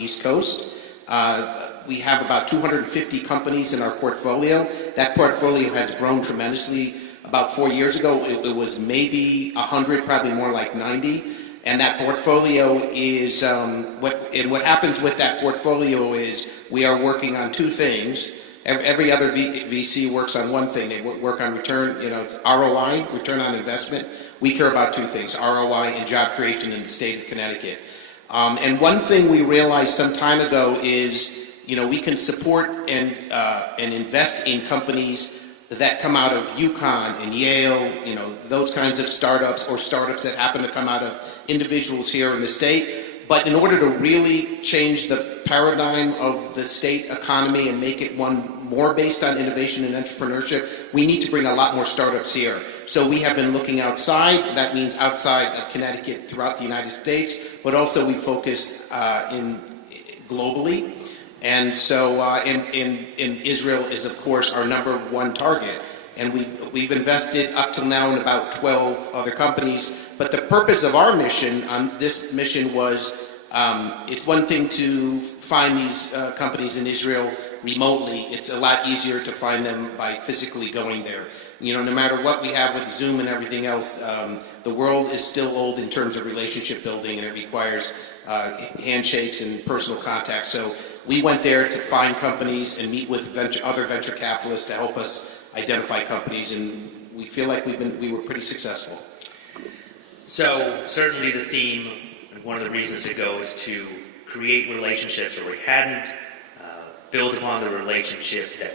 East Coast. We have about 250 companies in our portfolio. That portfolio has grown tremendously. About 4 years ago, it was maybe 100, probably more like 90. And that portfolio is, what happens with that portfolio is we are working on two things. Every other VC works on one thing. They work on return, it's ROI, return on investment. We care about two things, ROI and job creation in the state of Connecticut. And one thing we realized some time ago is, we can support and invest in companies that come out of UConn and Yale, those kinds of startups or startups that happen to come out of individuals here in the state. But in order to really change the paradigm of the state economy and make it one more based on innovation and entrepreneurship, we need to bring a lot more startups here. So we have been looking outside. That means outside of Connecticut throughout the United States, but also we focus globally. And so in Israel is, of course, our number one target. And we've invested up till now in about 12 other companies. But the purpose of our mission on this mission was, it's one thing to find these companies in Israel remotely. It's a lot easier to find them by physically going there. No matter what we have with Zoom and everything else, the world is still old in terms of relationship building, and it requires handshakes and personal contact. So we went there to find companies and meet with other venture capitalists to help us identify companies, and we feel like we were pretty successful. So certainly the theme, one of the reasons to go is to create relationships where we hadn't, build upon the relationships that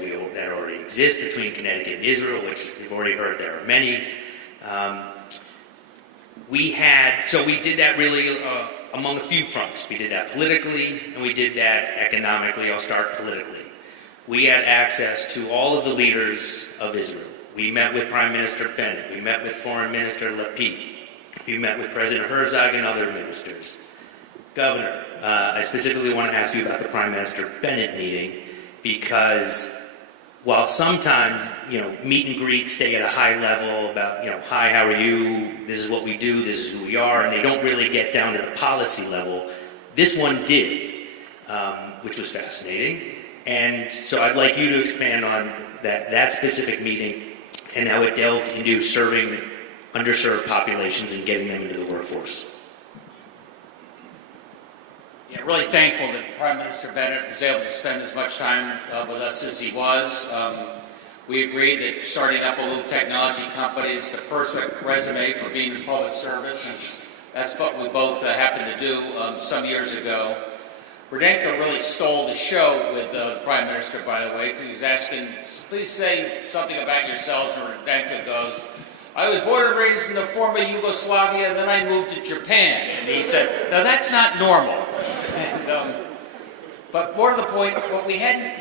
already exist between Connecticut and Israel, which we've already heard there are many. So we did that really among a few fronts. We did that politically, and we did that economically. I'll start politically. We had access to all of the leaders of Israel. We met with Prime Minister Bennett. We met with Foreign Minister Lapid. We met with President Herzog and other ministers. Governor, I specifically want to ask you about the Prime Minister Bennett meeting, because while sometimes, meet and greets stay at a high level about, hi, how are you? This is what we do. This is who we are. And they don't really get down to the policy level. This one did, which was fascinating. And so I'd like you to expand on that specific meeting and how it delved into serving underserved populations and getting them into the workforce. Yeah, really thankful that Prime Minister Bennett was able to spend as much time with us as he was. We agreed that starting up a little technology company is the perfect resume for being in public service, and that's what we both happened to do some years ago. Rudenko really stole the show with the Prime Minister, by the way, because he was asking, please say something about yourselves, and Rudenko goes, I was born and raised in the former Yugoslavia, and then I moved to Japan. And he said, no, that's not normal. And, but more to the point, what we had,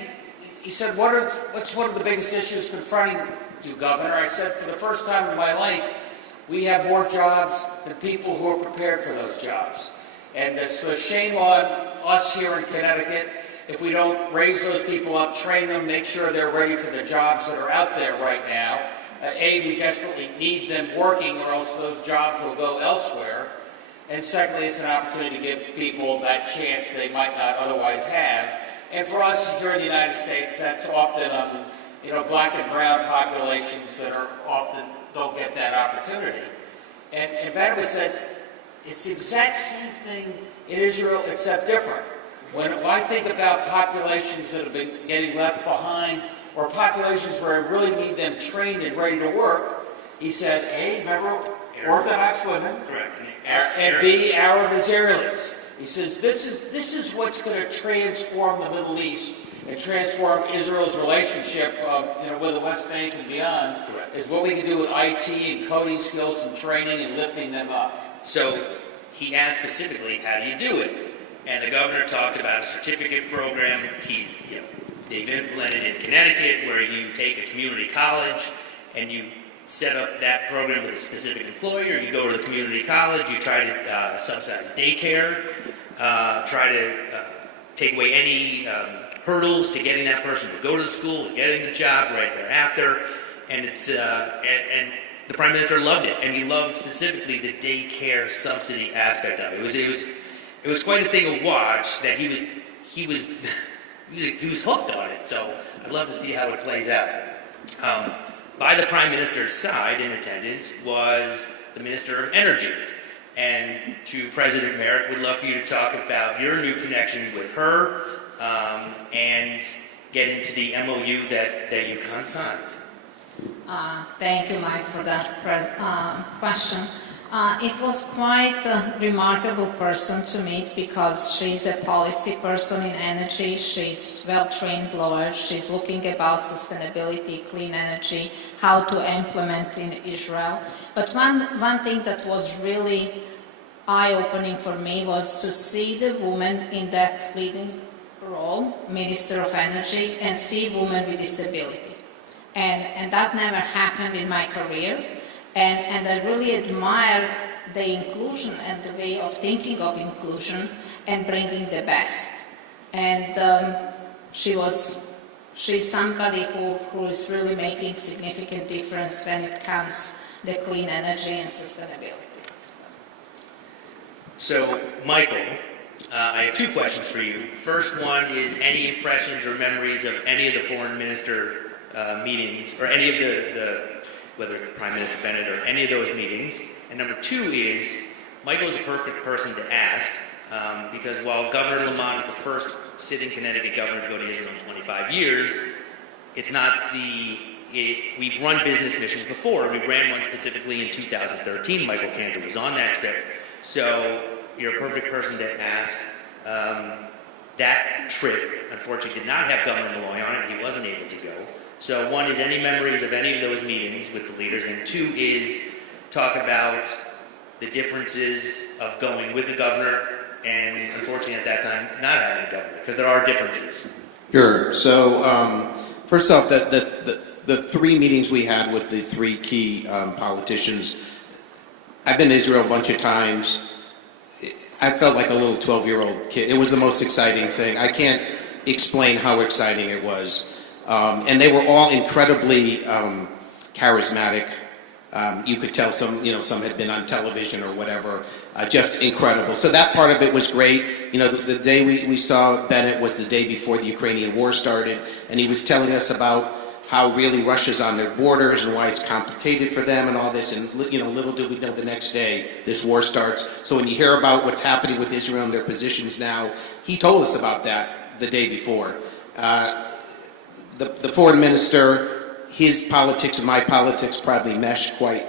he said, what's one of the biggest issues confronting you, Governor? I said, for the first time in my life, we have more jobs than people who are prepared for those jobs. And so shame on us here in Connecticut if we don't raise those people up, train them, make sure they're ready for the jobs that are out there right now. We desperately need them working, or else those jobs will go elsewhere. And secondly, it's an opportunity to give people that chance they might not otherwise have. And for us here in the United States, that's often, black and brown populations that are often don't get that opportunity. And Bennett said, it's the exact same thing in Israel, except different. When I think about populations that have been getting left behind, or populations where I really need them trained and ready to work, he said, A, remember, Orthodox women, correct, and B, Arab Israelis. He says, this is what's going to transform the Middle East and transform Israel's relationship with the West Bank and beyond, correct, is what we can do with IT and coding skills and training and lifting them up. So he asked specifically, how do you do it? And the governor talked about a certificate program they've implemented in Connecticut, where you take a community college and you set up that program with a specific employer. You go to the community college, you try to subsidize daycare, try to take away any hurdles to getting that person to go to the school and getting the job right thereafter. And it's and the Prime Minister loved it, and he loved specifically the daycare subsidy aspect of it. It it was quite a thing to watch that he was hooked on it. So I'd love to see how it plays out. By the Prime Minister's side in attendance was the Minister of Energy. And to President Merrick, we'd love for you to talk about your new connection with her and get into the MOU that UConn signed. Thank you, Mike, for that question. It was quite a remarkable person to meet because she's a policy person in energy. She's well-trained lawyer. She's looking about sustainability, clean energy, how to implement in Israel. But one thing that was really eye-opening for me was to see the woman in that leading role, Minister of Energy, and see women with disability. And that never happened in my career. And I really admire the inclusion and the way of thinking of inclusion and bringing the best. And she's somebody who is really making significant difference when it comes to the clean energy and sustainability. So, Michael, I have two questions for you. First one is any impressions or memories of any of the foreign minister meetings, or any of the whether it's Prime Minister Bennett or any of those meetings. And number two is, Michael is a perfect person to ask because while Governor Lamont is the first sitting Connecticut governor to go to Israel in 25 years, it's not we've run business missions before. We ran one specifically in 2013. Michael Cantor was on that trip. So you're a perfect person to ask. That trip, unfortunately, did not have Governor Malloy on it. He wasn't able to go. So one is any memories of any of those meetings with the leaders, and two is talk about the differences of going with the governor and, unfortunately, at that time, not having a governor, because there are differences. Sure. So, first off, the three meetings we had with the three key politicians, I've been to Israel a bunch of times. I felt like a little 12-year-old kid. It was the most exciting thing. I can't explain how exciting it was. And they were all incredibly charismatic. You could tell some had been on television or whatever. Just incredible. So that part of it was great. You know, the day we saw Bennett was the day before the Ukrainian war started, and he was telling us about how really Russia's on their borders and why it's complicated for them and all this. And little did we know the next day this war starts. So when you hear about what's happening with Israel and their positions now, he told us about that the day before. The foreign minister, his politics and my politics probably meshed quite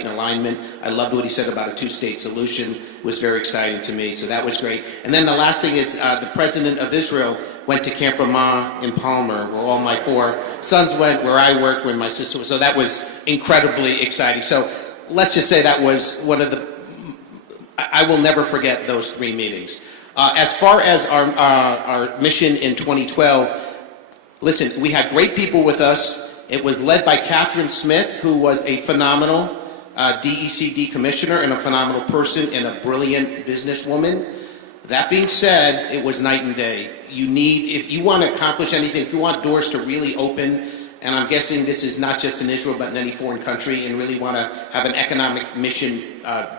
in alignment. I loved what he said about a two-state solution. It was very exciting to me, so that was great. And then the last thing is the president of Israel went to Camp Ramah in Palmer, where all my four sons went, where I worked, where my sister was. So that was incredibly exciting. So let's just say that was one of the, I will never forget those three meetings. As far as our mission in 2012, listen, we had great people with us. It was led by Catherine Smith, who was a phenomenal DECD commissioner and a phenomenal person and a brilliant businesswoman. That being said, it was night and day. If you want to accomplish anything, if you want doors to really open, and I'm guessing this is not just in Israel, but in any foreign country, and really want to have an economic mission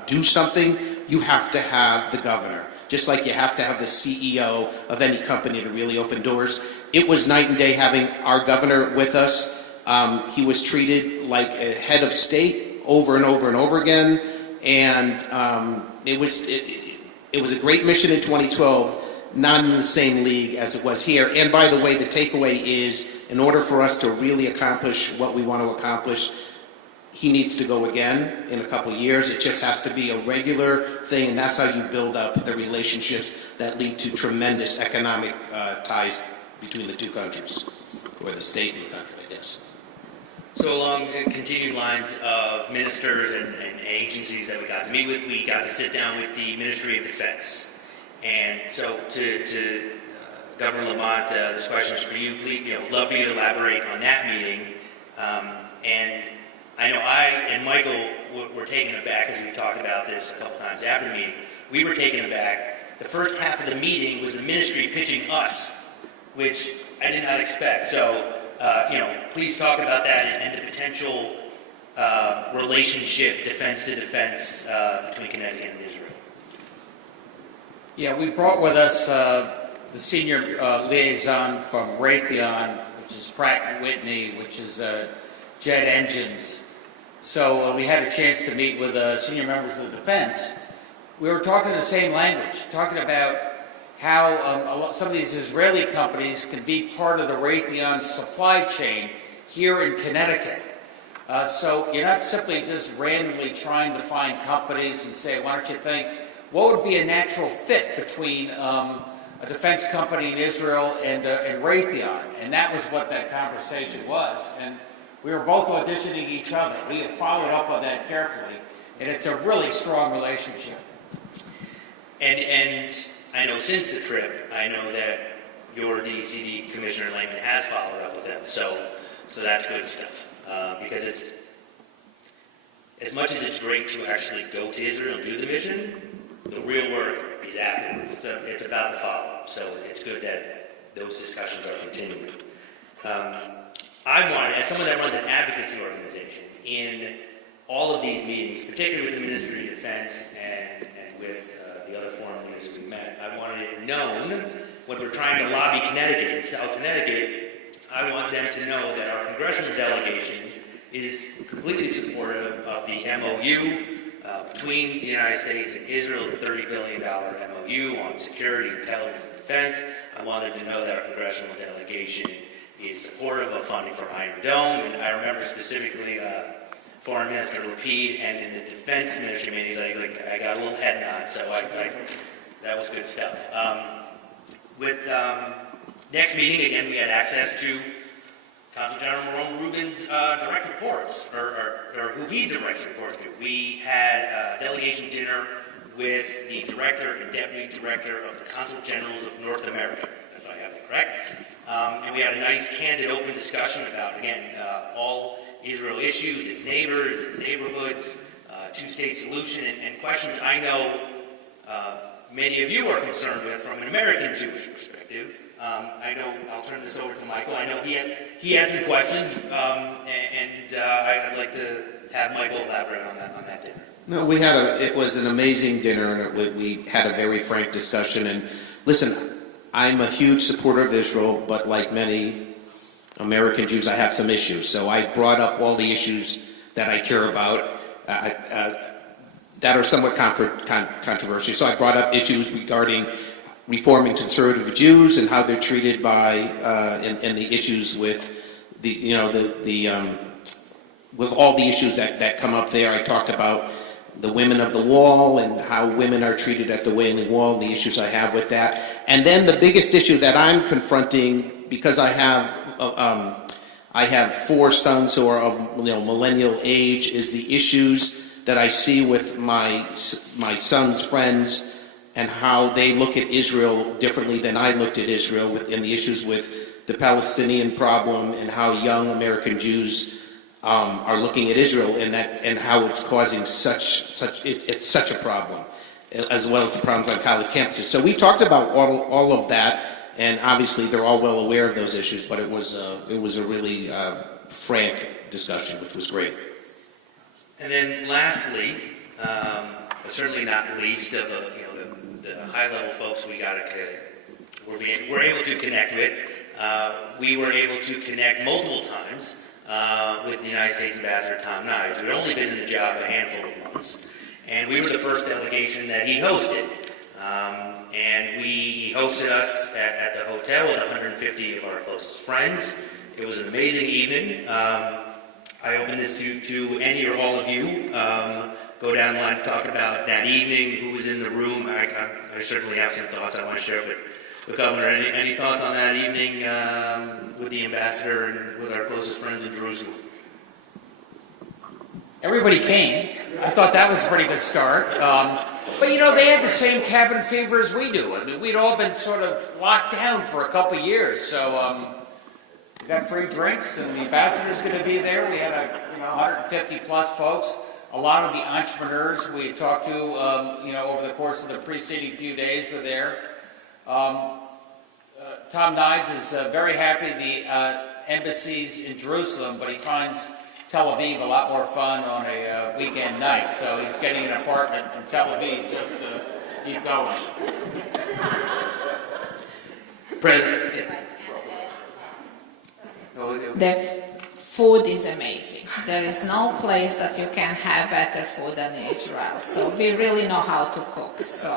do something, you have to have the governor. Just like you have to have the CEO of any company to really open doors. It was night and day having our governor with us. He was treated like a head of state over and over and over again. And it was a great mission in 2012, not in the same league as it was here. And by the way, the takeaway is, in order for us to really accomplish what we want to accomplish, he needs to go again in a couple of years. It just has to be a regular thing, and that's how you build up the relationships that lead to tremendous economic ties between the two countries, or the state and the country, I guess. So along the continued lines of ministers and agencies that we got to meet with, we got to sit down with the Ministry of Defense. And so to Governor Lamont, this question is for you. Please, love for you to elaborate on that meeting. And I know I and Michael were taken aback, as we've talked about this a couple times after the meeting. We were taken aback. The first half of the meeting was the ministry pitching us, which I did not expect. So, please talk about that and the potential relationship, defense to defense, between Connecticut and Israel. Yeah, we brought with us the senior liaison from Raytheon, which is Pratt & Whitney, which is jet engines. So we had a chance to meet with senior members of the defense. We were talking the same language, talking about how some of these Israeli companies can be part of the Raytheon supply chain here in Connecticut. So you're not simply just randomly trying to find companies and say, why don't you think, what would be a natural fit between a defense company in Israel and Raytheon? And that was what that conversation was. And we were both auditioning each other. We have followed up on that carefully, and it's a really strong relationship. And I know since the trip, I know that your DCD Commissioner Lehman has followed up with them. So that's good stuff. Because it's, as much as it's great to actually go to Israel and do the mission, the real work is afterwards. It's about the follow-up. So it's good that those discussions are continuing. I wanted, as someone that runs an advocacy organization, in all of these meetings, particularly with the Ministry of Defense and with the other foreign leaders we met, I wanted it known when we're trying to lobby Connecticut and South Connecticut. I want them to know that our congressional delegation is completely supportive of the MOU between the United States and Israel, the $30 billion MOU on security, intelligence, and defense. I want them to know that our congressional delegation is supportive of funding for Iron Dome, and I remember specifically Foreign Minister Lapid, and in the Defense Ministry meeting, he's like, I got a little head nod, so that was good stuff. With next meeting, again, we had access to Consul General Marone Rubin's direct reports, or who he directs reports to. We had a delegation dinner with the director and deputy director of the Consul Generals of North America, if I have it correct. And we had a nice, candid, open discussion about, again, all Israel issues, its neighbors, its neighborhoods, two-state solution, and questions I know many of you are concerned with from an American Jewish perspective. I know, I'll turn this over to Michael. I know he had some questions, and I'd like to have Michael elaborate on that dinner. No, it was an amazing dinner, and we had a very frank discussion. And listen, I'm a huge supporter of Israel, but like many American Jews, I have some issues. So I brought up all the issues that I care about that are somewhat controversial. So I brought up issues regarding reforming conservative Jews and how they're treated by and the issues with with all the issues that come up there. I talked about the women of the wall and how women are treated at the Wailing Wall, the issues I have with that. And then the biggest issue that I'm confronting, because I have 4 sons who are of millennial age, is the issues that I see with my son's friends and how they look at Israel differently than I looked at Israel, and the issues with the Palestinian problem and how young American Jews are looking at Israel, and how it's causing it's such a problem, as well as the problems on college campuses. So we talked about all of that, and obviously they're all well aware of those issues. But it was a really frank discussion, which was great. And then lastly, but certainly not least, of the high-level folks we were able to connect with. We were able to connect multiple times with the United States Ambassador Tom Knives, who had only been in the job a handful of months, and we were the first delegation that he hosted. And he hosted us at the hotel with 150 of our closest friends. It was an amazing evening. I open this to any or all of you. Go down the line to talk about that evening, who was in the room. I certainly have some thoughts I want to share with the Governor. Any thoughts on that evening with the Ambassador and with our closest friends in Jerusalem? Everybody came. I thought that was a pretty good start. But they had the same cabin fever as we do. I mean, we'd all been sort of locked down for a couple of years. So we got free drinks, and the ambassador's going to be there. We had 150 plus folks. A lot of the entrepreneurs we had talked to, over the course of the preceding few days were there. Tom Knives is very happy the embassy's in Jerusalem, but he finds Tel Aviv a lot more fun on a weekend night. So he's getting an apartment in Tel Aviv just to keep going. President. The food is amazing. There is no place that you can have better food than in Israel. So we really know how to cook. So,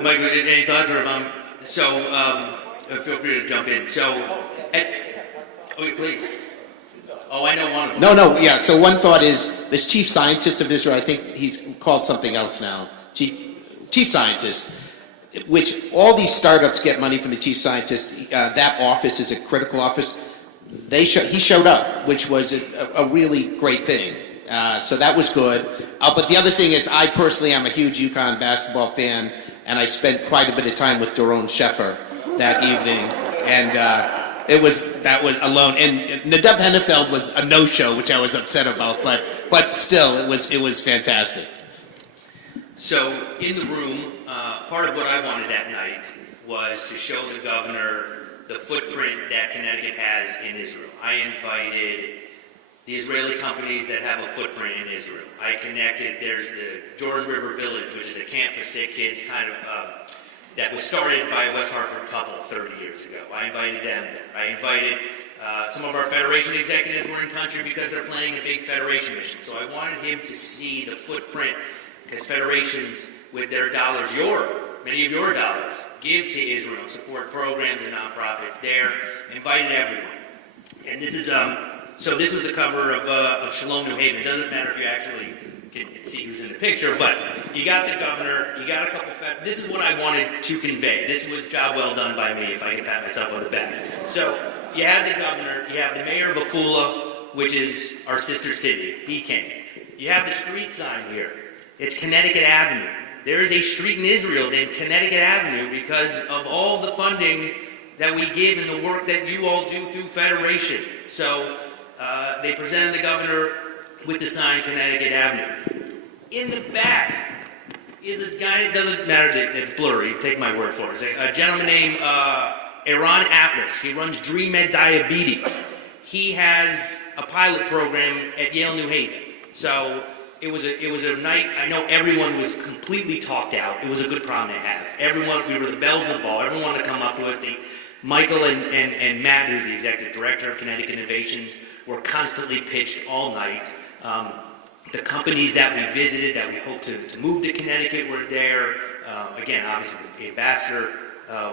Mike, any thoughts? Or feel free to jump in. Please. Oh, I know one of them. No, yeah. So one thought is this chief scientist of Israel. I think he's called something else now. Chief scientist. Which all these startups get money from the chief scientist. That office is a critical office. He showed up, which was a really great thing. So that was good. But the other thing is, I personally am a huge UConn basketball fan, and I spent quite a bit of time with Doron Sheffer that evening, and that was alone. And Nadav Hennefeld was a no-show, which I was upset about, but still, it was fantastic. So in the room, part of what I wanted that night was to show the governor the footprint that Connecticut has in Israel. I invited the Israeli companies that have a footprint in Israel. I connected, there's the Jordan River Village, which is a camp for sick kids, that was started by a West Hartford couple 30 years ago. I invited them there. I invited some of our Federation executives were in country because they're planning a big Federation mission. So I wanted him to see the footprint, because federations, with their dollars, many of your dollars, give to Israel, support programs and nonprofits there, invited everyone. And this is, so this was the cover of Shalom New Haven. It doesn't matter if you actually can see who's in the picture, but you got the governor, you got a couple this is what I wanted to convey. This was a job well done by me, if I can pat myself on the back. So you have the governor, you have the mayor of Afula, which is our sister city. He came. You have the street sign here. It's Connecticut Avenue. There is a street in Israel named Connecticut Avenue because of all the funding that we give and the work that you all do through Federation. So they presented the governor with the sign Connecticut Avenue. In the back is a guy, it doesn't matter, it's blurry, take my word for it. It's a gentleman named Eran Atlas. He runs DreamEd Diabetes. He has a pilot program at Yale New Haven. So it was a night, I know everyone was completely talked out. It was a good problem to have. Everyone, we were the bells of the ball. Everyone wanted to come up to us. Michael and Matt, who's the executive director of Connecticut Innovations, were constantly pitched all night. The companies that we visited, that we hope to move to Connecticut, were there. Again, obviously, the ambassador.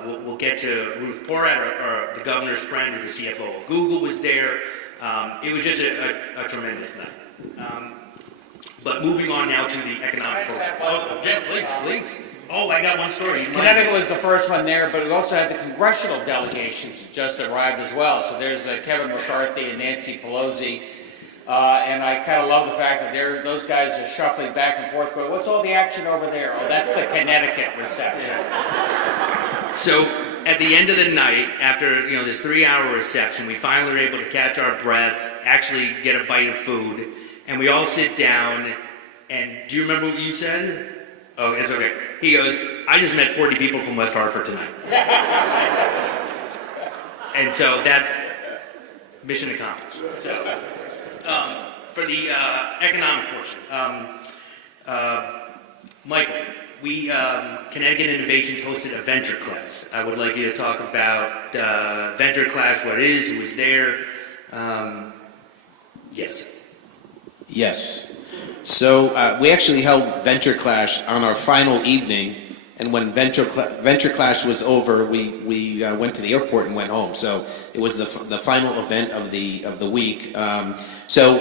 We'll get to Ruth Porat, or the governor's friend, or the CFO of Google, was there. It was just a tremendous night. But moving on now to the economic portion. Oh, yeah, please. Oh, I got one story. Connecticut was the first one there, but we also had the congressional delegations just arrived as well. So there's Kevin McCarthy and Nancy Pelosi. And I kind of love the fact that those guys are shuffling back and forth going, what's all the action over there? Oh, that's the Connecticut reception. So at the end of the night, after this 3-hour reception, we finally were able to catch our breaths, actually get a bite of food, and we all sit down. And do you remember what you said? Oh, it's okay. He goes, I just met 40 people from West Hartford tonight. And so that's mission accomplished. So for the economic portion, Michael, we, Connecticut Innovations hosted a Venture Class. I would like you to talk about Venture Class, what it is, who was there. Yes. So we actually held Venture Clash on our final evening, and when Venture Clash was over, we went to the airport and went home. So it was the final event of the week. So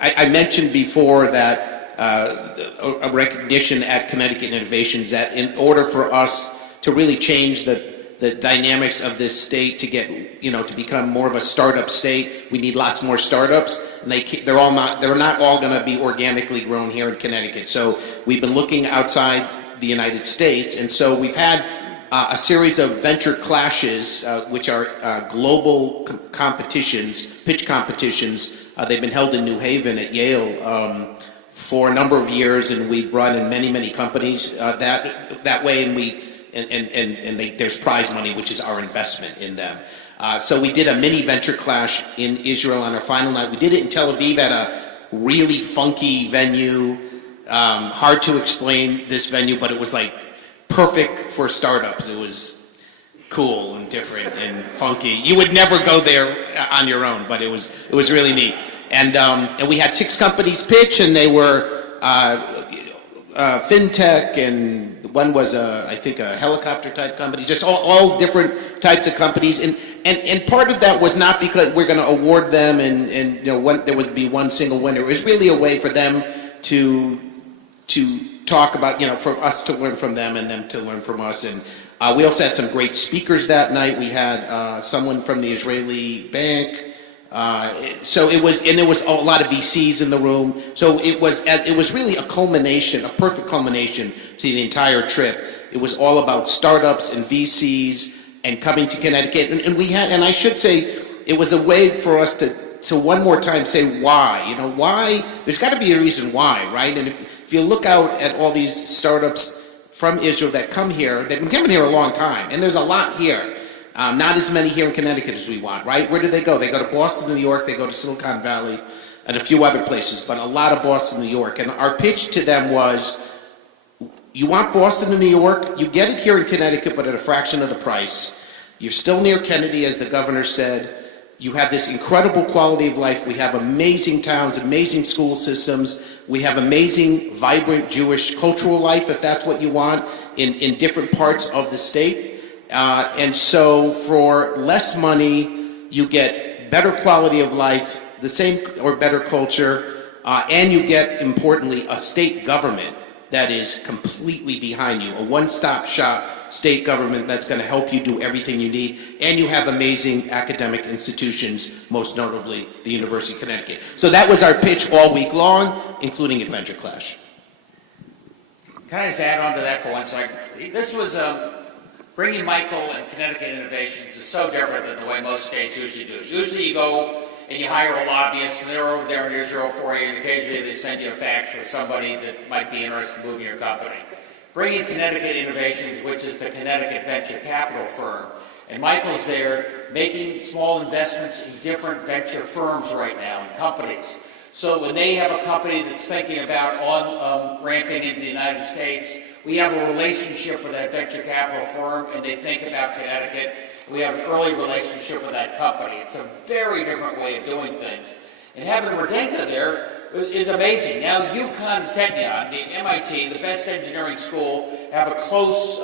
I mentioned before that a recognition at Connecticut Innovations that in order for us to really change the dynamics of this state to get, to become more of a startup state, we need lots more startups, and they're not all going to be organically grown here in Connecticut. So we've been looking outside the United States, and so we've had a series of venture clashes, which are global competitions, pitch competitions. They've been held in New Haven at Yale for a number of years, and we brought in many companies that way, and there's prize money, which is our investment in them. So we did a mini venture clash in Israel on our final night. We did it in Tel Aviv at a really funky venue. Hard to explain this venue, but it was like perfect for startups. It was cool and different and funky. You would never go there on your own, but it was really neat. And we had 6 companies pitch, and they were fintech, and one was I think a helicopter type company. Just all different types of companies. And part of that was not because we're going to award them and there would be one single winner. It was really a way for them to talk about, for us to learn from them and them to learn from us. And we also had some great speakers that night. We had someone from the Israeli bank. So it was, and there was a lot of VCs in the room. So it was really a culmination, a perfect culmination to the entire trip. It was all about startups and VCs and coming to Connecticut. And I should say, it was a way for us to one more time say why. Why? There's got to be a reason why, right? And if you look out at all these startups from Israel that come here, they've been coming here a long time, and there's a lot here. Not as many here in Connecticut as we want, right? Where do they go? They go to Boston, New York, they go to Silicon Valley, and a few other places, but a lot of Boston, New York. And our pitch to them was, you want Boston and New York? You get it here in Connecticut, but at a fraction of the price. You're still near Kennedy, as the governor said. You have this incredible quality of life. We have amazing towns, amazing school systems. We have amazing, vibrant Jewish cultural life, if that's what you want, in different parts of the state. And so for less money, you get better quality of life, the same or better culture, and you get, importantly, a state government that is completely behind you, a one-stop shop state government that's going to help you do everything you need, and you have amazing academic institutions, most notably the University of Connecticut. So that was our pitch all week long, including Adventure Clash. Can I just add on to that for 1 second? This was bringing Michael and Connecticut Innovations is so different than the way most states usually do it. Usually you go and you hire a lobbyist, and they're over there in Israel for you, and occasionally they send you a fax with somebody that might be interested in moving your company. Bringing Connecticut Innovations, which is the Connecticut venture capital firm, and Michael's there making small investments in different venture firms right now and companies. So when they have a company that's thinking about ramping into the United States, we have a relationship with that venture capital firm, and they think about Connecticut. We have an early relationship with that company. It's a very different way of doing things. And having Rodenka there is amazing. Now UConn and Technion, the MIT, the best engineering school, have a close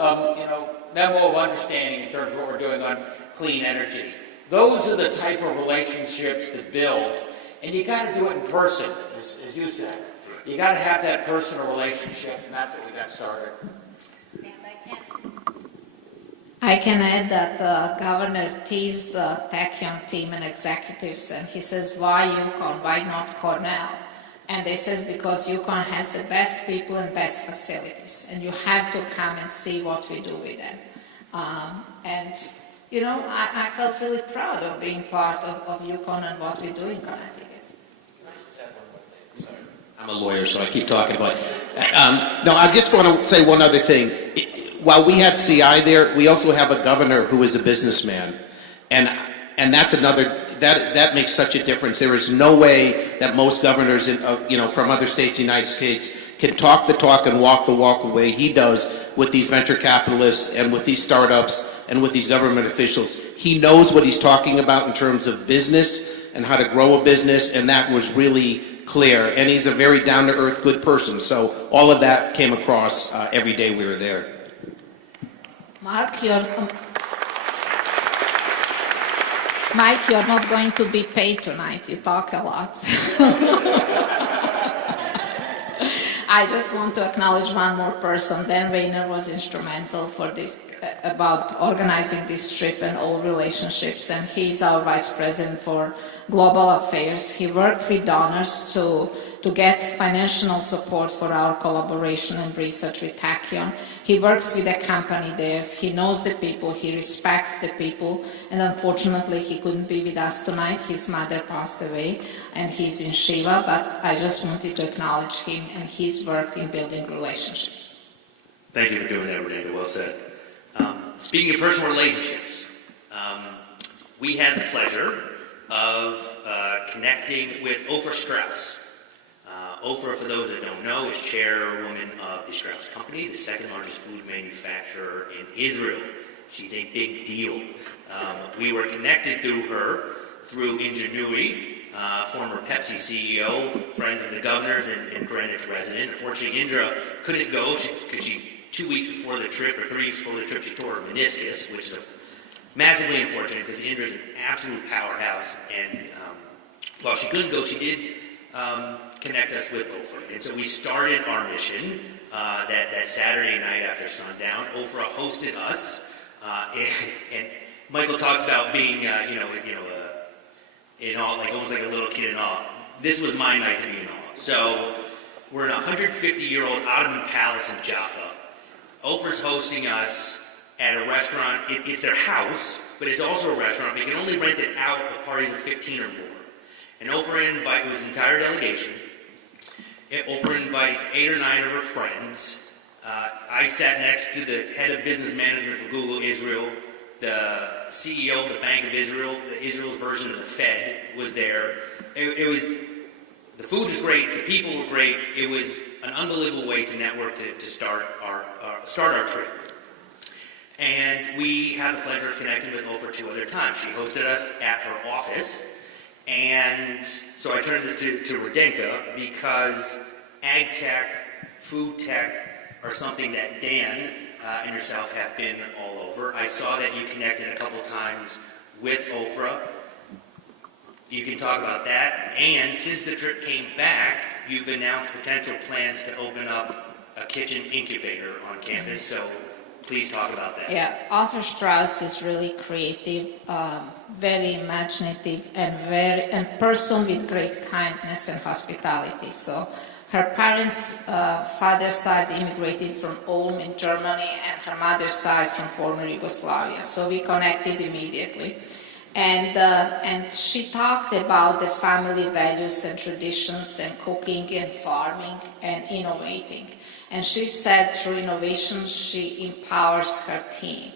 memo of understanding in terms of what we're doing on clean energy. Those are the type of relationships that build, and you got to do it in person, as you said. You got to have that personal relationship, and that's what we got started. I can add that the governor teased the Tachyon team and executives, and he says, why UConn, why not Cornell? And they says, because UConn has the best people and best facilities, and you have to come and see what we do with them. I felt really proud of being part of UConn and what we do in Connecticut. I'm a lawyer, so I keep talking about it. No, I just want to say one other thing. While we had CI there, we also have a governor who is a businessman, and that's another that makes such a difference. There is no way that most governors from other states, the United States, can talk the talk and walk the walk the way he does with these venture capitalists and with these startups and with these government officials. He knows what he's talking about in terms of business and how to grow a business, and that was really clear. And he's a very down-to-earth, good person. So all of that came across every day we were there. Mike, you're not going to be paid tonight. You talk a lot. I just want to acknowledge one more person. Dan Rayner was instrumental for this, about organizing this trip and all relationships, and he's our Vice President for Global Affairs. He worked with donors to get financial support for our collaboration and research with Tachyon. He works with the company there. He knows the people. He respects the people. And unfortunately, he couldn't be with us tonight. His mother passed away, and he's in Shiva. But I just wanted to acknowledge him and his work in building relationships. Thank you for doing that, Renee. Well said. Speaking of personal relationships, we had the pleasure of connecting with Ofer Strauss. Ofer, for those that don't know, is chairwoman of the Strauss Company, the second largest food manufacturer in Israel. She's a big deal. We were connected through her, through Ingenuity, former Pepsi CEO, friend of the governor's and Greenwich resident. Unfortunately, Indra couldn't go because she 2 weeks before the trip, or 3 weeks before the trip, she tore her meniscus, which is massively unfortunate because Indra is an absolute powerhouse. And while she couldn't go, she did connect us with Ofer. And so we started our mission that Saturday night after sundown. Ofer hosted us, and Michael talks about being, in awe, like almost like a little kid in awe. This was my night to be in awe. So we're in a 150-year-old Ottoman palace in Jaffa. Ofer's hosting us at a restaurant. It's their house, but it's also a restaurant. But you can only rent it out of parties of 15 or more. And Ofer invited his entire delegation. Ofer invites 8 or 9 of her friends. I sat next to the head of business management for Google Israel. The CEO of the Bank of Israel, Israel's version of the Fed, was there. The food was great, the people were great. It was an unbelievable way to network to start our trip. And we had the pleasure of connecting with Ofer 2 other times. She hosted us at her office. And so I turned this to Radenka because ag tech, food tech are something that Dan and yourself have been all over. I saw that you connected a couple times with Ofra. You can talk about that. And since the trip came back, you've announced potential plans to open up a kitchen incubator on campus. So please talk about that. Yeah, Arthur Strauss is really creative, very imaginative, and person with great kindness and hospitality. So her parents' father's side immigrated from Ulm in Germany, and her mother's side from former Yugoslavia. So we connected immediately. And she talked about the family values and traditions and cooking and farming and innovating. And she said through innovation, she empowers her team.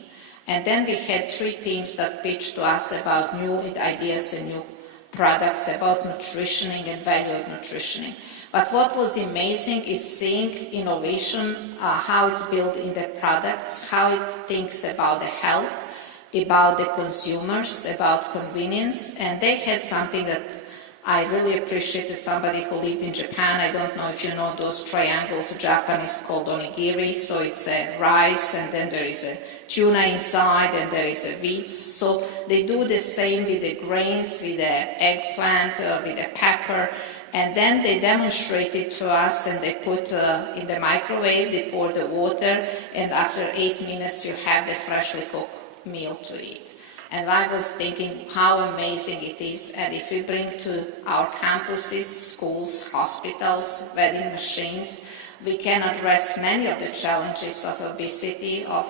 And then we had 3 teams that pitched to us about new ideas and new products about nutritioning and value of nutritioning. But what was amazing is seeing innovation, how it's built in the products, how it thinks about the health, about the consumers, about convenience. And they had something that I really appreciated, somebody who lived in Japan. I don't know if you know those triangles. Japanese called onigiri. So it's a rice, and then there is a tuna inside, and there is a wheat. So they do the same with the grains, with the eggplant, with the pepper. And then they demonstrated to us, and they put in the microwave, they pour the water, and after 8 minutes you have the freshly cooked meal to eat. And I was thinking how amazing it is, and if we bring to our campuses, schools, hospitals, vending machines, we can address many of the challenges of obesity, of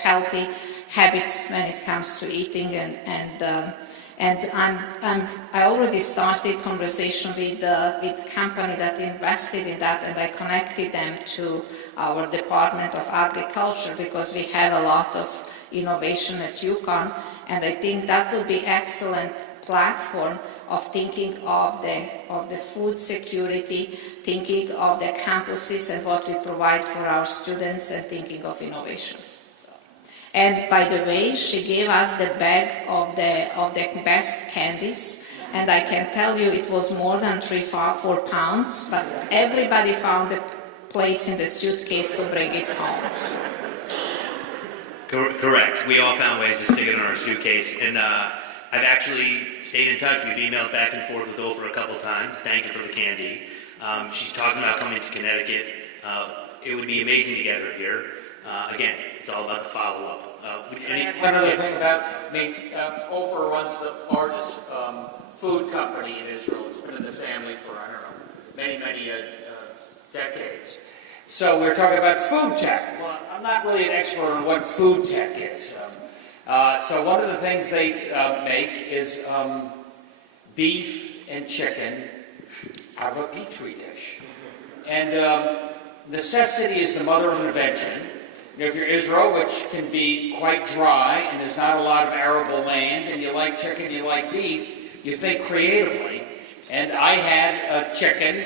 healthy habits when it comes to eating, and I already started conversation with company that invested in that, and I connected them to our Department of Agriculture because we have a lot of innovation at UConn, and I think that will be excellent platform of thinking of the food security, thinking of the campuses and what we provide for our students, and thinking of innovations. And by the way, she gave us the bag of the best candies, and I can tell you it was more than 3-4 pounds, but everybody found a place in the suitcase to bring it home. So. Correct. We all found ways to stick it in our suitcase, and I've actually stayed in touch. We've emailed back and forth with Ofer a couple times. Thank you for the candy. She's talking about coming to Connecticut. It would be amazing to get her here. Again, it's all about the follow-up. One other thing about, Ofer runs the largest food company in Israel. It's been in the family for, I don't know, many decades. So we're talking about food tech. Well, I'm not really an expert on what food tech is. So one of the things they make is beef and chicken out of a petri dish. And necessity is the mother of invention. If you're Israel, which can be quite dry and there's not a lot of arable land, and you like chicken, you like beef, you think creatively. And I had a chicken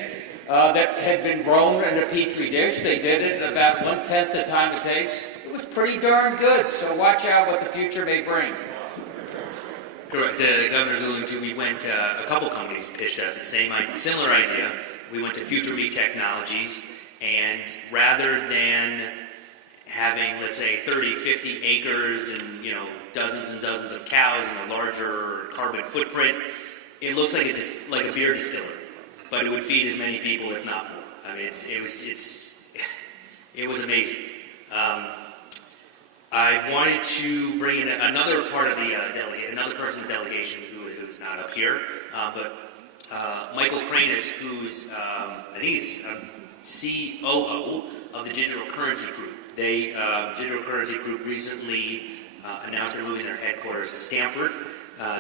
that had been grown in a petri dish. They did it in about 1/10 the time it takes. It was pretty darn good. So watch out what the future may bring. Correct. Governor's alluding to, we went, a couple companies pitched us the similar idea. We went to Future Meat Technologies, and rather than having, let's say, 30, 50 acres and, dozens and dozens of cows and a larger carbon footprint, it looks like a beer distillery, but it would feed as many people, if not more. I mean, it was amazing. I wanted to bring in another part of the another person in the delegation who's not up here, but Michael Cranis, who's I think he's COO of the Digital Currency Group. Digital Currency Group recently announced they're moving their headquarters to Stanford.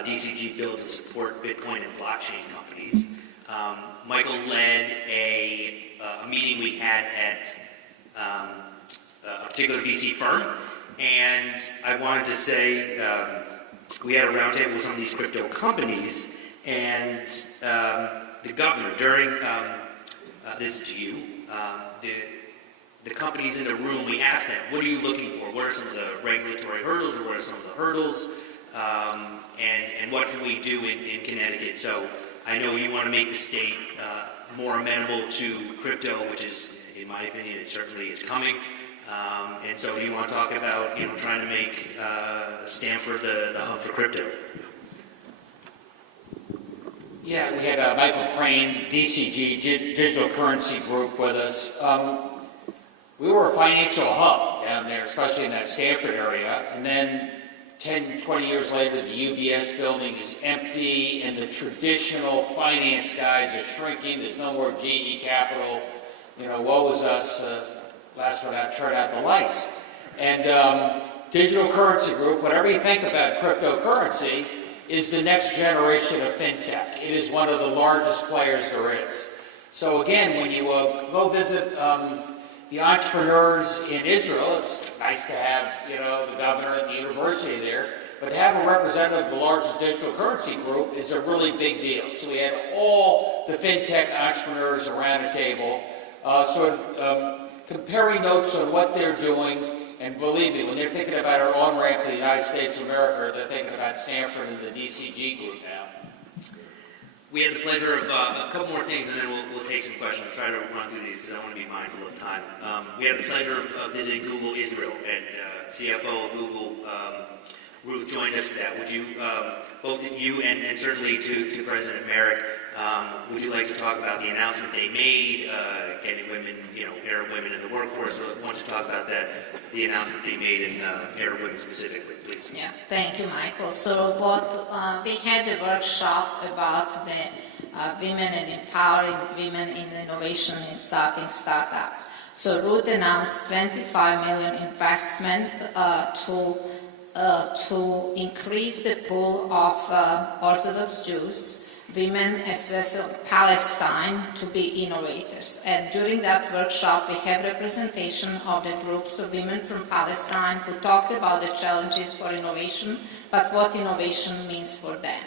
DCG built and support Bitcoin and blockchain companies. Michael led a meeting we had at a particular VC firm, and I wanted to say we had a roundtable with some of these crypto companies, and the governor, during, this is to you, the companies in the room, we asked them, what are you looking for? What are some of the regulatory hurdles, or what are some of the hurdles? And what can we do in Connecticut? So I know you want to make the state more amenable to crypto, which is, in my opinion, it certainly is coming. And so you want to talk about, trying to make Stanford the hub for crypto. Yeah, we had Michael Crane, DCG, Digital Currency Group, with us. We were a financial hub down there, especially in that Stanford area. And then 10, 20 years later, the UBS building is empty, and the traditional finance guys are shrinking. There's no more GE Capital. Woe is us. Last one out, turn out the lights. And Digital Currency Group, whatever you think about cryptocurrency, is the next generation of fintech. It is one of the largest players there is. So again, when you go visit the entrepreneurs in Israel, it's nice to have, the governor and the university there, but to have a representative of the largest digital currency group is a really big deal. So we had all the fintech entrepreneurs around a table, comparing notes on what they're doing. And believe me, when they're thinking about our on-ramp to the United States of America, they're thinking about Stanford and the DCG group now. We had the pleasure of a couple more things, and then we'll take some questions. I'll try to run through these because I want to be mindful of time. We had the pleasure of visiting Google Israel, and CFO of Google, Ruth, joined us for that. Would you, both you and certainly to President Merrick, would you like to talk about the announcement they made, getting women, Arab women in the workforce? So I want to talk about that, the announcement they made in Arab women specifically, please. Yeah, thank you, Michael. So we had a workshop about the women and empowering women in innovation and startup. So Ruth announced $25 million investment to increase the pool of Orthodox Jews, women as well as Palestine, to be innovators. And during that workshop, we have representation of the groups of women from Palestine who talked about the challenges for innovation, but what innovation means for them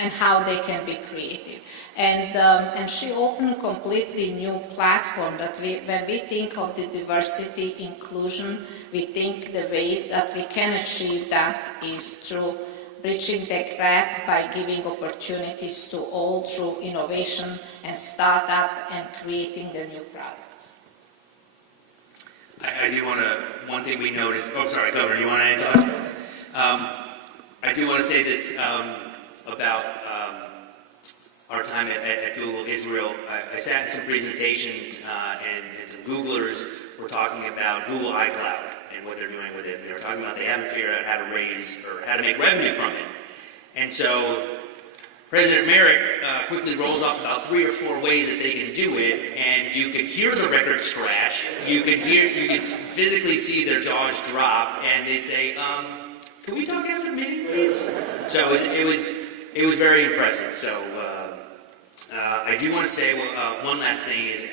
and how they can be creative. And she opened a completely new platform that when we think of the diversity, inclusion, we think the way that we can achieve that is through bridging the gap by giving opportunities to all through innovation and startup and creating the new products. I do want to, one thing we noticed, sorry, Governor, you want to add to that? I do want to say this about our time at Google Israel. I sat in some presentations and some Googlers were talking about Google iCloud and what they're doing with it. They were talking about they haven't figured out how to raise or how to make revenue from it. And so President Merrick quickly rolls off about 3 or 4 ways that they can do it, and you could hear the record scratch. You could physically see their jaws drop, and they say, "Can we talk after the meeting, please?" So it was very impressive. So I do want to say one last thing is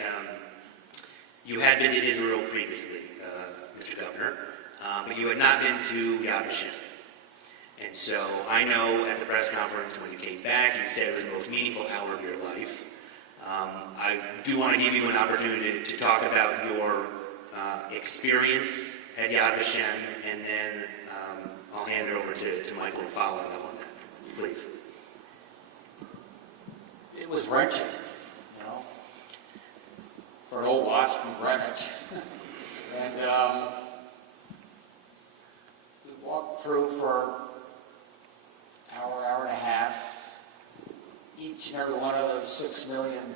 you had been to Israel previously. Mr. Governor, but you had not been to Yad Vashem. And so I know at the press conference when you came back, you said it was the most meaningful hour of your life. I do want to give you an opportunity to talk about your experience at Yad Vashem, and then I'll hand it over to Michael following up on that. Please. It was wrenching, you know, for an old watch from Greenwich. And we walked through for hour and a half. Each and every one of those 6 million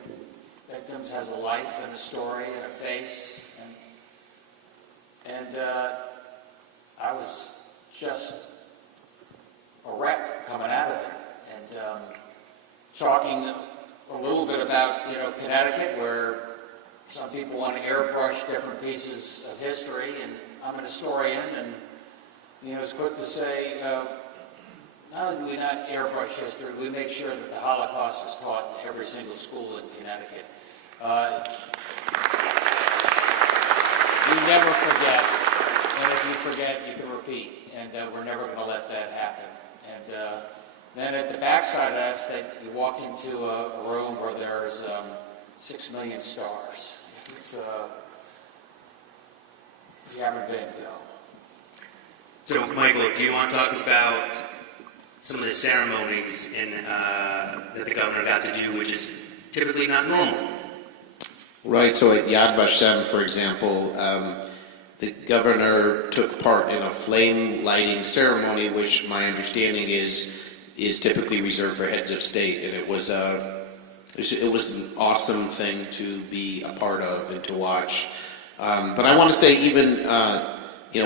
victims has a life and a story and a face. And I was just a wreck coming out of there. And talking a little bit about, you know, Connecticut, where some people want to airbrush different pieces of history, and I'm an historian, and, you know, it's quick to say, not only do we not airbrush history, we make sure that the Holocaust is taught in every single school in Connecticut. You never forget, and if you forget, you can repeat, and we're never going to let that happen. And then at the backside of us, you walk into a room where there's 6 million stars. It's, if you haven't been, go. So, Michael, do you want to talk about some of the ceremonies that the governor got to do, which is typically not normal? Right, so at Yad Vashem, for example, the governor took part in a flame lighting ceremony, which my understanding is typically reserved for heads of state, and it was an awesome thing to be a part of and to watch. But I want to say, even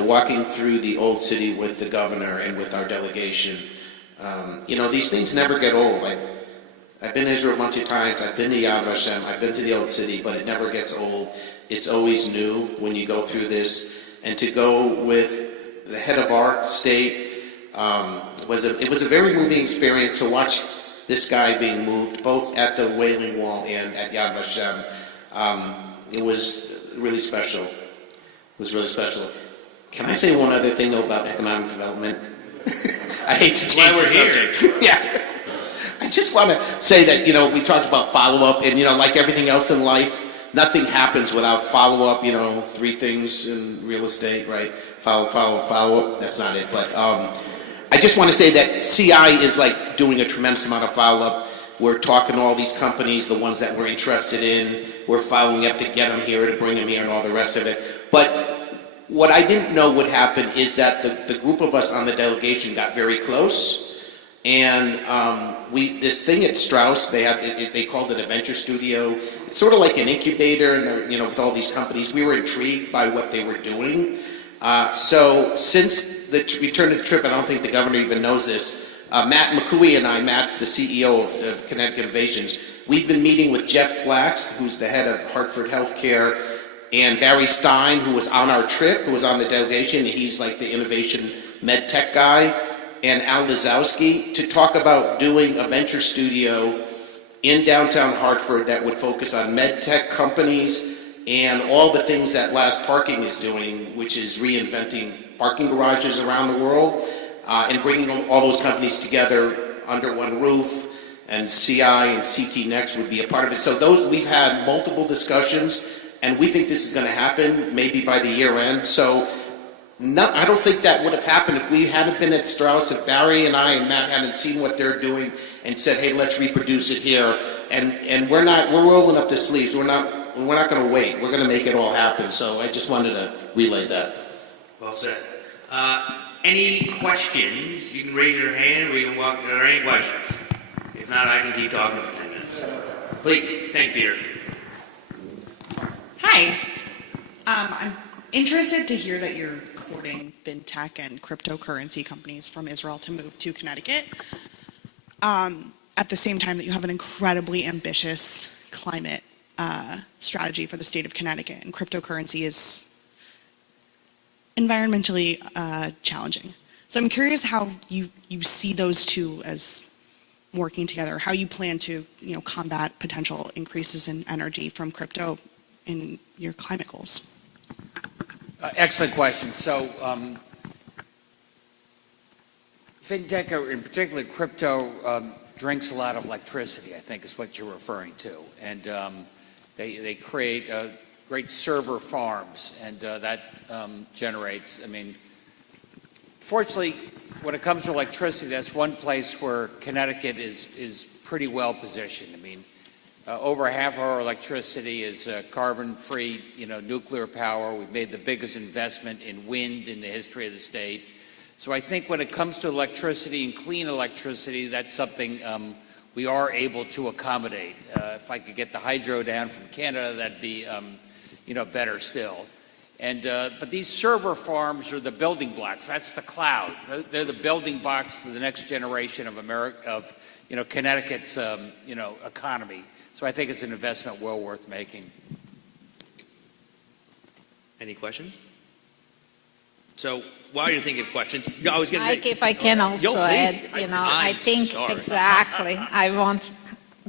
walking through the old city with the governor and with our delegation, these things never get old. I've been to Israel a bunch of times. I've been to Yad Vashem. I've been to the old city, but it never gets old. It's always new when you go through this, and to go with the head of our state. It was a very moving experience to watch this guy being moved, both at the Wailing Wall and at Yad Vashem. It was really special. It was really special. Can I say one other thing, though, about economic development? I hate to change the subject. Yeah. I just want to say that, we talked about follow-up, and, like everything else in life, nothing happens without follow-up. 3 things in real estate, right? Follow-up. That's not it, but I just want to say that CI is doing a tremendous amount of follow-up. We're talking to all these companies, the ones that we're interested in. We're following up to get them here, to bring them here, and all the rest of it. But what I didn't know would happen is that the group of us on the delegation got very close. And this thing at Strauss, they called it a venture studio. It's sort of like an incubator, and with all these companies. We were intrigued by what they were doing. So since the return of the trip, I don't think the governor even knows this, Matt McCooey and I, Matt's the CEO of Connecticut Innovations, we've been meeting with Jeff Flax, who's the head of Hartford Healthcare, and Barry Stein, who was on our trip, who was on the delegation. He's the innovation med tech guy, and Al Lazowski, to talk about doing a venture studio in downtown Hartford that would focus on med tech companies and all the things that Last Parking is doing, which is reinventing parking garages around the world, and bringing all those companies together under one roof, and CI and CT Next would be a part of it. So we've had multiple discussions, and we think this is going to happen maybe by the year end. So I don't think that would have happened if we hadn't been at Strauss, if Barry and I and Matt hadn't seen what they're doing and said, hey, let's reproduce it here. And we're rolling up the sleeves. We're not going to wait. We're going to make it all happen. So I just wanted to relay that. Well said. Any questions? You can raise your hand, or you can walk. Are there any questions? If not, I can keep talking for 10 minutes. Please, thank you, Peter. Hi. I'm interested to hear that you're courting fintech and cryptocurrency companies from Israel to move to Connecticut. At the same time that you have an incredibly ambitious climate strategy for the state of Connecticut, and cryptocurrency is environmentally challenging. So I'm curious how you see those two as working together, how you plan to combat potential increases in energy from crypto in your climate goals. Excellent question. So, fintech, or in particular crypto, drinks a lot of electricity, I think is what you're referring to. And they create great server farms, and that generates, I mean, fortunately, when it comes to electricity, that's one place where Connecticut is pretty well positioned. I mean, over half of our electricity is carbon-free, nuclear power. We've made the biggest investment in wind in the history of the state. So I think when it comes to electricity and clean electricity, that's something we are able to accommodate. If I could get the hydro down from Canada, that'd be, better still. And but these server farms are the building blocks. That's the cloud. They're the building blocks to the next generation of Connecticut's, economy. So I think it's an investment well worth making. Any questions? So while you're thinking of questions, I was going to Mike, say. if I can also add, I think exactly. I want,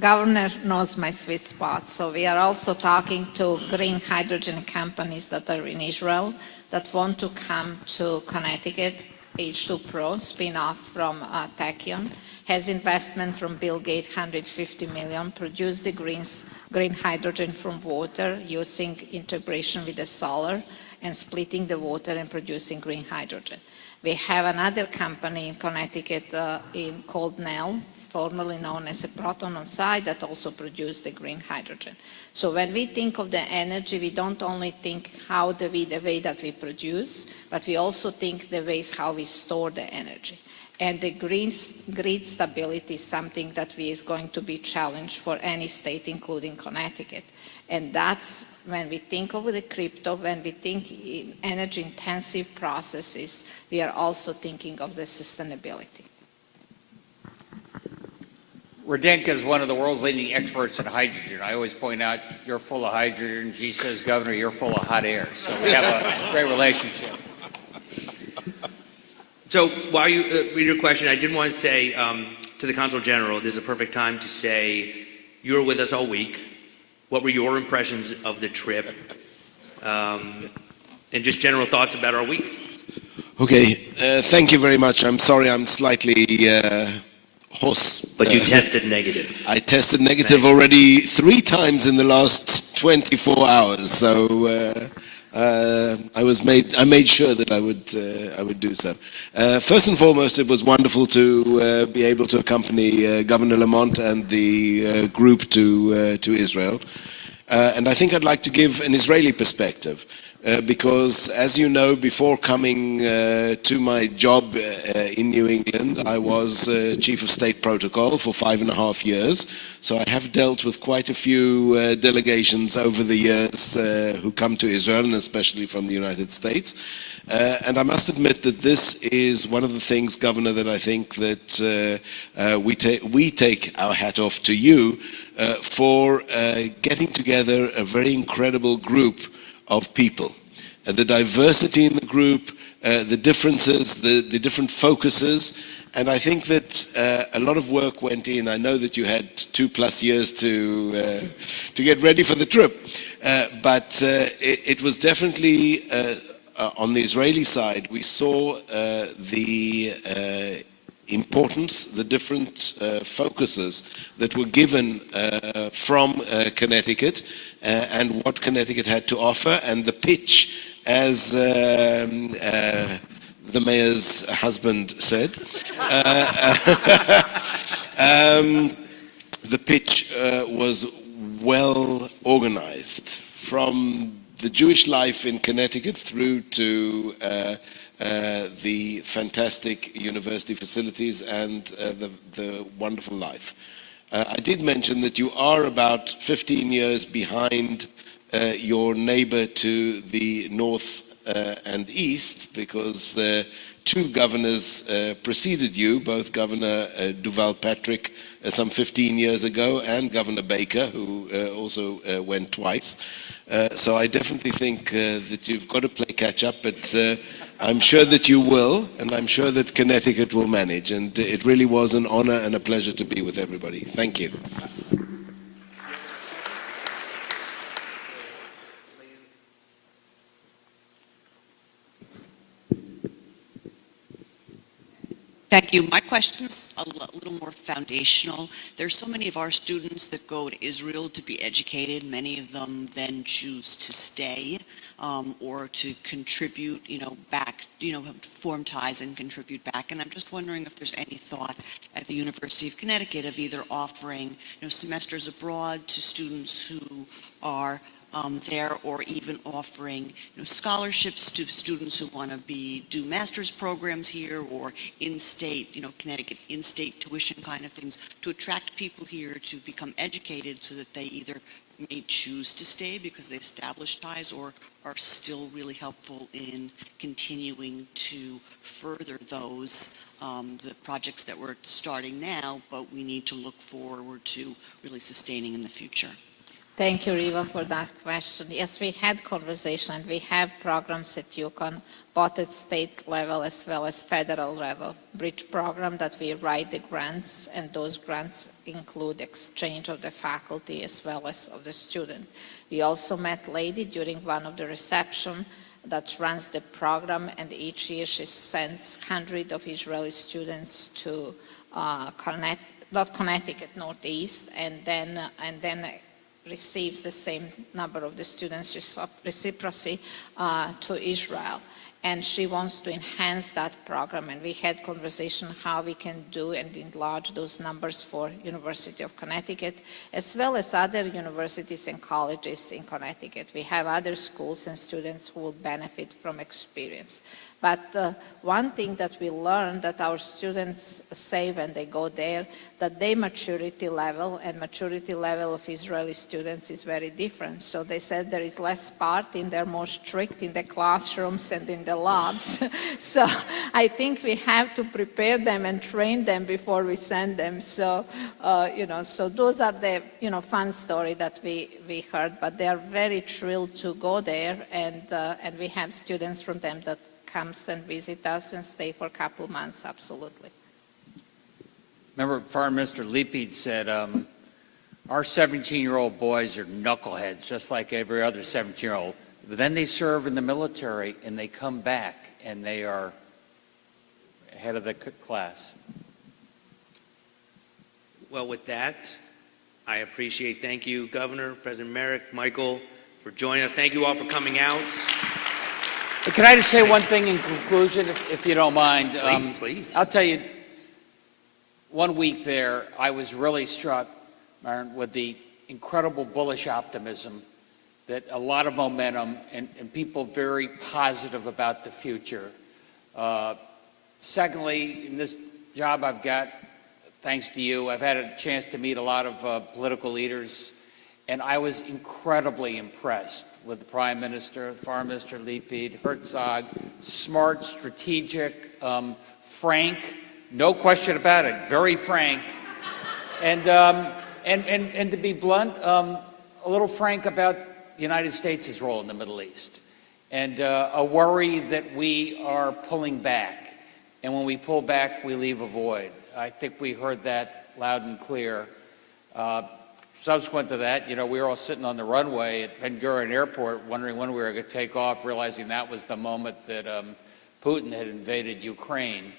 Governor knows my sweet spot. So we are also talking to green hydrogen companies that are in Israel that want to come to Connecticut. H2 Pro, spin-off from Tachyon, has investment from Bill Gates, 150 million, produce the green hydrogen from water using integration with the solar and splitting the water and producing green hydrogen. We have another company in Connecticut called NEL, formerly known as a proton on site, that also produce the green hydrogen. So when we think of the energy, we don't only think the way that we produce, but we also think the ways how we store the energy. And the grid stability is something that is going to be challenged for any state, including Connecticut. And that's when we think of the crypto, when we think in energy-intensive processes, we are also thinking of the sustainability. Radenka is one of the world's leading experts in hydrogen. I always point out, you're full of hydrogen. She says, Governor, you're full of hot air. So we have a great relationship. So while you read your question, I did want to say to the Consul General, this is a perfect time to say, you were with us all week. What were your impressions of the trip? And just general thoughts about our week. Okay, thank you very much. I'm sorry I'm slightly hoarse. But you tested negative. I tested negative already 3 times in the last 24 hours, so I made sure that I would do so. First and foremost, it was wonderful to be able to accompany Governor Lamont and the group to Israel. And I think I'd like to give an Israeli perspective. Because, as you know, before coming to my job in New England, I was Chief of State Protocol for 5.5 years. So I have dealt with quite a few delegations over the years who come to Israel, and especially from the United States. And I must admit that this is one of the things, Governor, that I think that we take our hat off to you for getting together a very incredible group of people. The diversity in the group, the differences, the different focuses, and I think that a lot of work went in. I know that you had 2+ years to get ready for the trip, but it was definitely on the Israeli side, we saw the importance, the different focuses that were given from Connecticut and what Connecticut had to offer, and the pitch, as the mayor's husband said. The pitch was well organized, from the Jewish life in Connecticut through to the fantastic university facilities and the wonderful life. I did mention that you are about 15 years behind your neighbor to the north and east, because 2 governors preceded you, both Governor Duval Patrick some 15 years ago and Governor Baker, who also went twice. So I definitely think that you've got to play catch up, but I'm sure that you will, and I'm sure that Connecticut will manage. And it really was an honor and a pleasure to be with everybody. Thank you. Thank you. My question's a little more foundational. There's so many of our students that go to Israel to be educated. Many of them then choose to stay or to contribute, back, form ties and contribute back. And I'm just wondering if there's any thought at the University of Connecticut of either offering, semesters abroad to students who are there, or even offering scholarships to students who want to do master's programs here, or in-state, Connecticut in-state tuition kind of things, to attract people here to become educated so that they either may choose to stay because they establish ties, or are still really helpful in continuing to further those the projects that we're starting now, but we need to look forward to really sustaining in the future. Thank you, Riva, for that question. Yes, we had conversation, and we have programs at UConn, both at state level as well as federal level. Bridge program that we write the grants, and those grants include exchange of the faculty as well as of the student. We also met Lady during one of the reception that runs the program, and each year she sends hundreds of Israeli students to Connecticut Northeast, and then receives the same number of the students reciprocity to Israel. And she wants to enhance that program, and we had conversation how we can do and enlarge those numbers for University of Connecticut, as well as other universities and colleges in Connecticut. We have other schools and students who will benefit from experience. But one thing that we learned that our students say when they go there, that their maturity level and maturity level of Israeli students is very different. So they said there is less partying, they're more strict in the classrooms and in the labs. So I think we have to prepare them and train them before we send them. So, so those are the, fun story that we heard, but they are very thrilled to go there, and we have students from them that comes and visit us and stay for a couple months, absolutely. Remember, Foreign Minister Lipid said, our 17-year-old boys are knuckleheads, just like every other 17-year-old. But then they serve in the military, and they come back, and they are head of the class. Well, with that, I appreciate, thank you, Governor, President Merrick, Michael, for joining us. Thank you all for coming out. Can I just say one thing in conclusion, if you don't mind? Please. I'll tell you, 1 week there, I was really struck, Myron, with the incredible bullish optimism, that a lot of momentum, and people very positive about the future. Secondly, in this job I've got, thanks to you, I've had a chance to meet a lot of political leaders, and I was incredibly impressed with the Prime Minister, Foreign Minister Lipid, Herzog, smart, strategic, frank, no question about it, very frank, and to be blunt, a little frank about the United States' role in the Middle East, and a worry that we are pulling back, and when we pull back, we leave a void. I think we heard that loud and clear. Subsequent to that, we were all sitting on the runway at Ben Gurion Airport wondering when we were going to take off, realizing that was the moment that Putin had invaded Ukraine.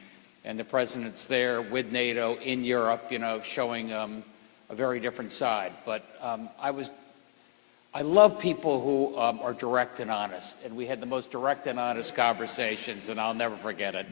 And the president's there with NATO in Europe, showing a very different side. But I love people who are direct and honest. And we had the most direct and honest conversations, and I'll never forget it.